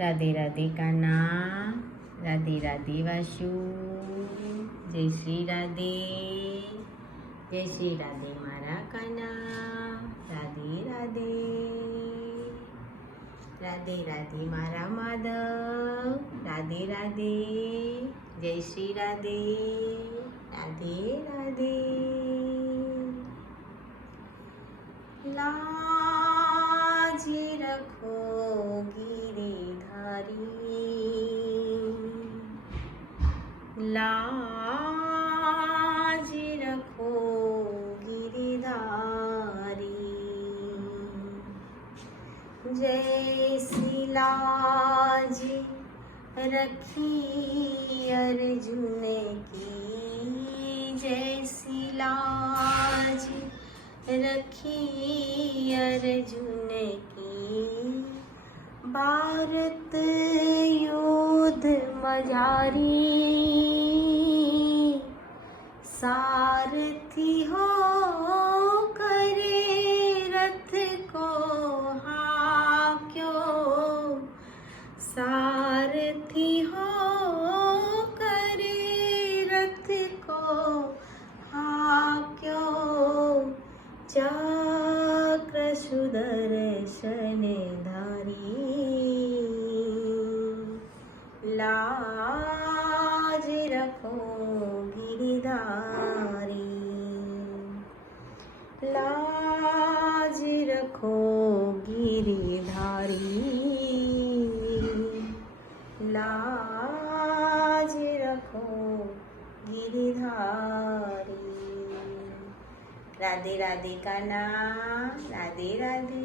राधे राधे कान्हा, राधे राधे वासु, जय श्री राधे, जय श्री राधे मारा कान्हा, राधे राधे, राधे राधे मारा माधव, राधे राधे, जय श्री राधे, राधे राधे। लाज रखो गिरिधारी, लाज रखो गिरिधारी, जैसी लाज रखी अर्जुन की, जैसी लाज रखी अर्जुन की, भारत योद्ध मझारी, सारथी हो करे रथ को हाक्यो, सारथी हो करे रथ को हाक्यो, चक्र सुदर्शन धारी, लाज रखो गिरिधारी, लाज रखो गिरिधारी, लाज रखो गिरिधारी। राधे राधे कान्हा, राधे राधे।